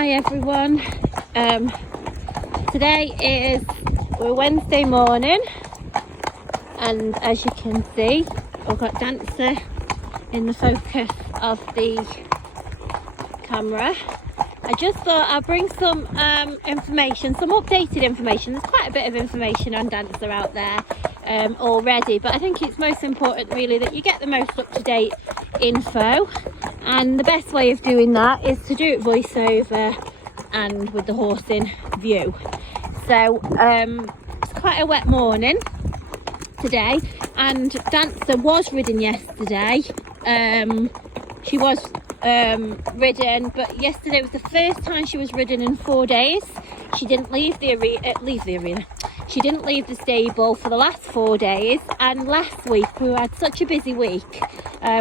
Hi everyone. Today we're Wednesday morning, and as you can see, I've got Dancer in the focus of the camera. I just thought I'd bring some information, some updated information. There's quite a bit of information on Dancer out there already, but I think it's most important really that you get the most up-to-date info, and the best way of doing that is to do it voiceover and with the horse in view. So it's quite a wet morning today, and Dancer was ridden yesterday. She was ridden, but yesterday was the first time she was ridden in 4 days. She didn't leave the arena. She didn't leave the stable for the last 4 days, and last week we had such a busy week.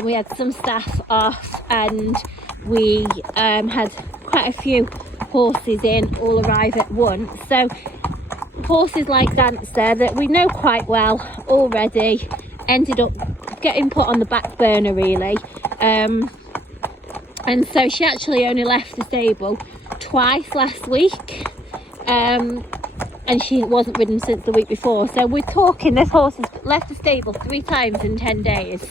We had some staff off, and we had quite a few horses in all arrive at once. So horses like Dancer that we know quite well already ended up getting put on the back burner really. And so she actually only left the stable twice last week, and she wasn't ridden since the week before. So we're talking, this horse has left the stable 3 times in 10 days.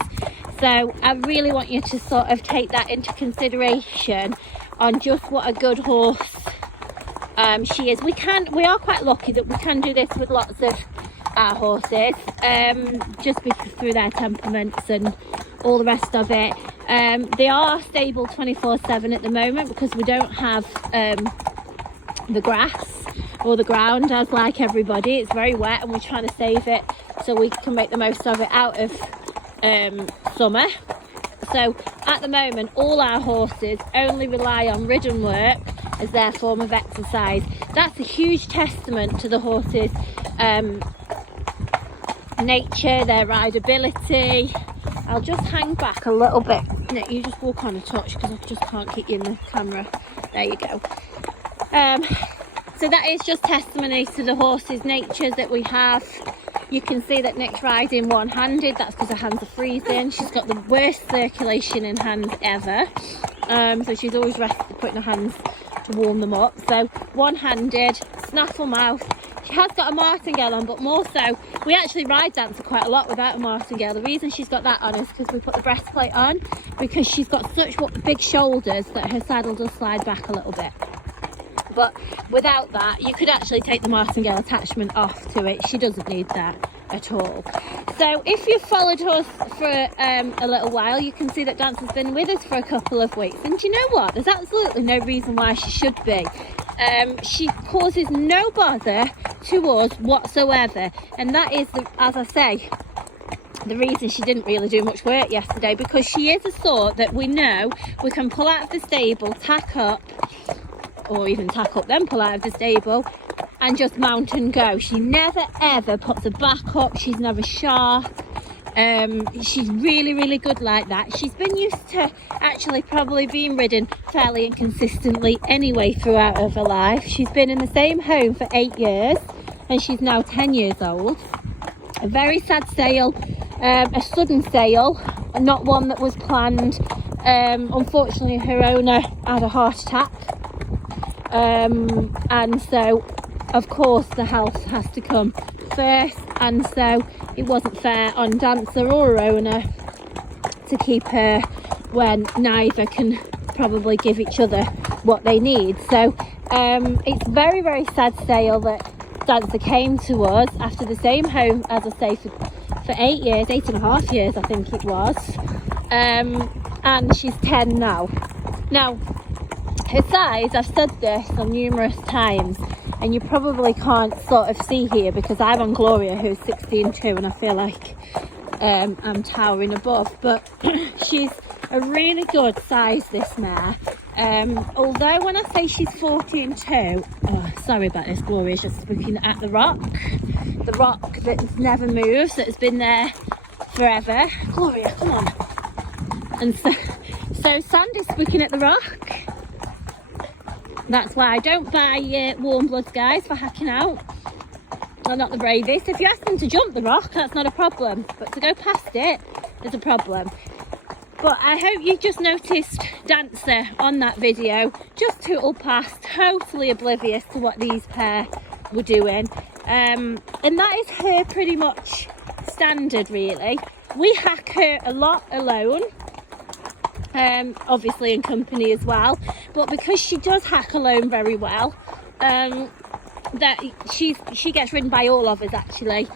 So I really want you to sort of take that into consideration on just what a good horse she is. We are quite lucky that we can do this with lots of our horses, just because through their temperaments and all the rest of it. They are stable 24/7 at the moment because we don't have the grass or the ground as like everybody. It's very wet and we're trying to save it so we can make the most of it out of summer. So at the moment all our horses only rely on ridden work as their form of exercise. That's a huge testament to the horses' nature, their rideability. I'll just hang back a little bit. No, you just walk on a touch because I just can't keep you in the camera. There you go. So that is just testimony to the horse's nature that we have. You can see that Nick's riding one-handed. That's because her hands are freezing. She's got the worst circulation in hands ever. So she's always putting her hands to warm them up. So one-handed, snaffle mouth. She has got a martingale on, but more so, we actually ride Dancer quite a lot without a martingale. The reason she's got that on is because we put the breastplate on, because she's got such big shoulders that her saddle does slide back a little bit. But without that, you could actually take the martingale attachment off to it. She doesn't need that at all. So if you've followed us for a little while, you can see that Dancer's been with us for a couple of weeks. And do you know what? There's absolutely no reason why she should be. She causes no bother to us whatsoever, and that is, as I say, the reason she didn't really do much work yesterday, because she is a sort that we know we can pull out of the stable, tack up, or even tack up then pull out of the stable and just mount and go. She never ever puts her back up. She's never sharp. She's really good like that. She's been used to actually probably being ridden fairly inconsistently anyway throughout of her life. She's been in the same home for 8 years and she's now 10 years old. A very sad sale, a sudden sale, not one that was planned. Unfortunately her owner had a heart attack, and so of course the health has to come first, and so it wasn't fair on Dancer or her owner to keep her when neither can probably give each other what they need. So it's very sad sale that Dancer came to us after the same home, as I say, for 8 years, 8.5 years I think it was, and she's 10 now. Now her size, I've said this on numerous times, and you probably can't sort of see here because I'm on Gloria, who's 16.2, and I feel like I'm towering above, but she's a really good size, this mare. Although when I say she's 14.2, oh, sorry about this, Gloria's just looking at the rock that never moves, that has been there forever. Gloria, come on. And so Sandy's looking at the rock. That's why I don't buy warm bloods, guys, for hacking out. They're not the bravest. If you ask them to jump the rock, that's not a problem, but to go past it is a problem. But I hope you just noticed Dancer on that video, just tootled past, totally oblivious to what these pair were doing. And that is her pretty much standard, really. We hack her a lot alone, obviously in company as well, but because she does hack alone very well, that she gets ridden by all of us actually,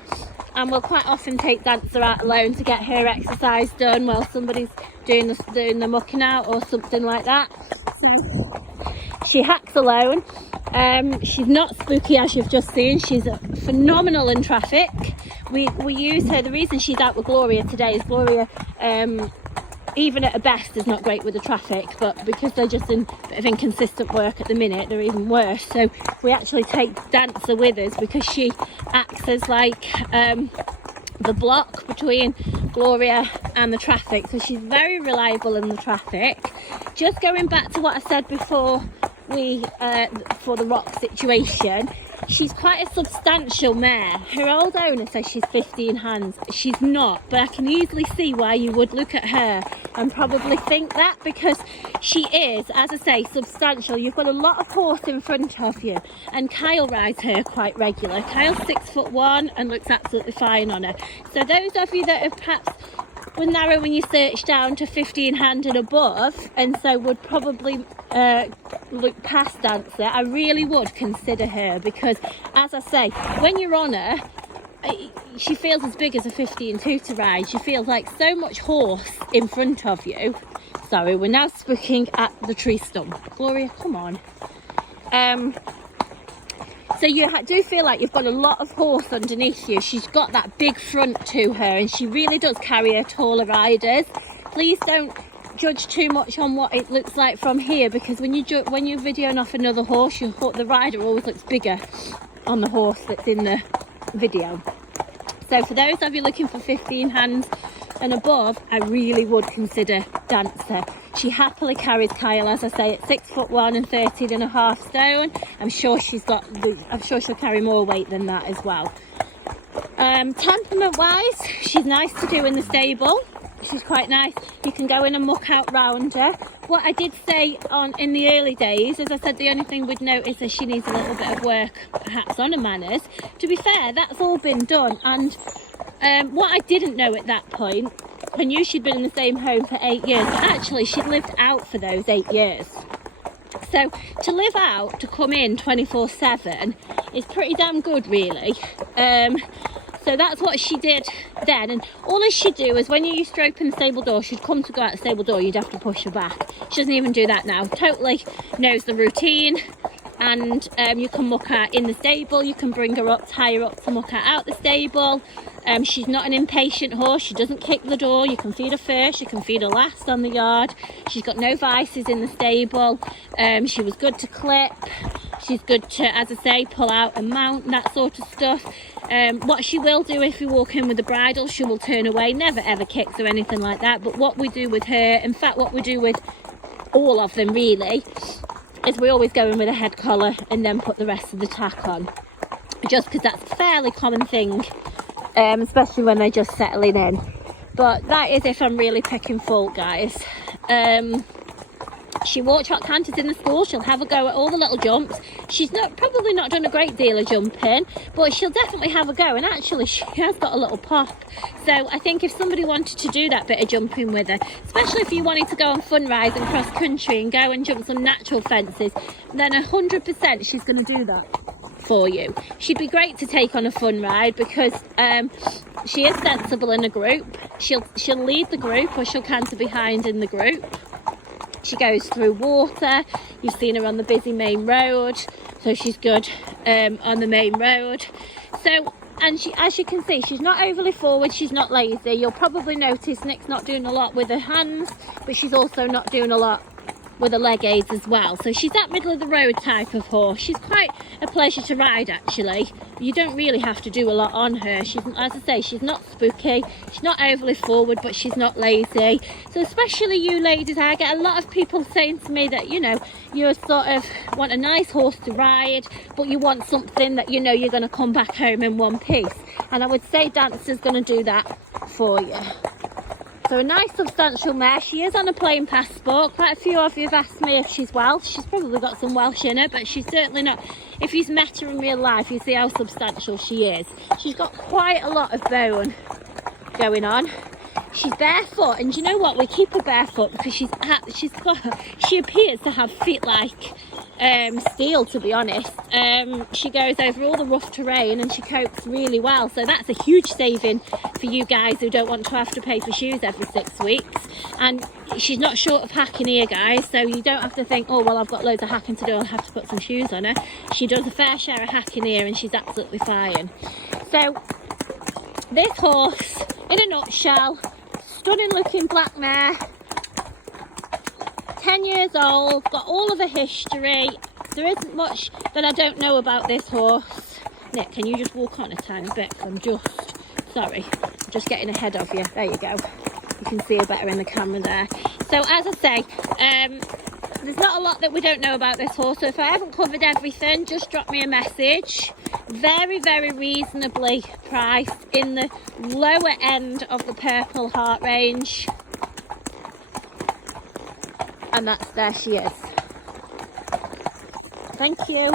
and we'll quite often take Dancer out alone to get her exercise done while somebody's doing the mucking out or something like that. So she hacks alone. She's not spooky, as you've just seen. She's phenomenal in traffic. We use her. The reason she's out with Gloria today is Gloria, even at her best, is not great with the traffic, but because they're just in a bit of inconsistent work at the minute, they're even worse. So we actually take Dancer with us because she acts as like the block between Gloria and the traffic. So she's very reliable in the traffic. Just going back to what I said before, for the rock situation, she's quite a substantial mare. Her old owner says she's 15 hands. She's not, but I can easily see why you would look at her and probably think that, because she is, as I say, substantial. You've got a lot of horse in front of you, and Kyle rides her quite regular. Kyle's 6'1" and looks absolutely fine on her. So those of you that have perhaps were narrowing your search down to 15 hand and above, and so would probably look past Dancer, I really would consider her, because as I say, when you're on her, she feels as big as a 15-2 to ride. She feels like so much horse in front of you. Sorry, we're now spooking at the tree stump. Gloria, come on. So you do feel like you've got a lot of horse underneath you. She's got that big front to her, and she really does carry her taller riders. Please don't judge too much on what it looks like from here, because when you're videoing off another horse, the rider always looks bigger on the horse that's in the video. So for those of you looking for 15 hands and above, I really would consider Dancer. She happily carries Kyle, as I say, at 6'1" and 13.5 stone. I'm sure she'll carry more weight than that as well. Temperament wise, she's nice to do in the stable. She's quite nice. You can go in and muck out round her. What I did say in the early days, as I said, the only thing we'd notice is she needs a little bit of work perhaps on her manners. To be fair, that's all been done. And what I didn't know at that point, I knew she'd been in the same home for 8 years, but actually she'd lived out for those 8 years. So to live out, to come in 24/7 is pretty damn good, really. So that's what she did then, and all she'd do is when you used to open the stable door, she'd come to go out the stable door, you'd have to push her back. She doesn't even do that now. Totally knows the routine, and you can muck her in the stable, you can bring her up, tie her up to muck her out the stable. She's not an impatient horse. She doesn't kick the door. You can feed her first, you can feed her last on the yard. She's got no vices in the stable. She was good to clip. She's good to, as I say, pull out and mount, that sort of stuff. What she will do if you walk in with the bridle, she will turn away, never ever kicks or anything like that. But what we do with her, in fact what we do with all of them really, is we always go in with a head collar and then put the rest of the tack on, just because that's a fairly common thing, especially when they're just settling in. But that is if I'm really picking fault, guys. She walks trot canters in the school. She'll have a go at all the little jumps. She's probably not done a great deal of jumping, but she'll definitely have a go, and actually she has got a little pop. So I think if somebody wanted to do that bit of jumping with her, especially if you wanted to go on fun rides and cross country and go and jump some natural fences, then 100% she's going to do that for you. She'd be great to take on a fun ride because she is sensible in a group. She'll lead the group, or she'll canter behind in the group. She goes through water. You've seen her on the busy main road, so she's good on the main road. So, and she, as you can see, she's not overly forward, she's not lazy. You'll probably notice Nick's not doing a lot with her hands, but she's also not doing a lot with her leg aids as well. So she's that middle of the road type of horse. She's quite a pleasure to ride, actually. You don't really have to do a lot on her. She's, as I say, she's not spooky, she's not overly forward, but she's not lazy. So especially you ladies, I get a lot of people saying to me that, you know, you sort of want a nice horse to ride, but you want something that you know you're going to come back home in one piece. And I would say Dancer's going to do that for you. So a nice substantial mare. She is on a plain passport. Quite a few of you have asked me if she's Welsh. She's probably got some Welsh in her, but she's certainly not. If you've met her in real life, you see how substantial she is. She's got quite a lot of bone going on. She's barefoot, and do you know what? We keep her barefoot because she appears to have feet like steel, to be honest. She goes over all the rough terrain and she copes really well, so that's a huge saving for you guys who don't want to have to pay for shoes every 6 weeks. And she's not short of hacking here, guys, so you don't have to think, oh well, I've got loads of hacking to do, I'll have to put some shoes on her. She does a fair share of hacking here and she's absolutely fine. So this horse, in a nutshell, stunning looking black mare, 10 years old, got all of a history. There isn't much that I don't know about this horse. Nick, can you just walk on a tiny bit? I'm just getting ahead of you. There you go. You can see her better in the camera there. So as I say, there's not a lot that we don't know about this horse, so if I haven't covered everything, just drop me a message. Very, very reasonably priced, in the lower end of the Purple Heart range. And there she is. Thank you.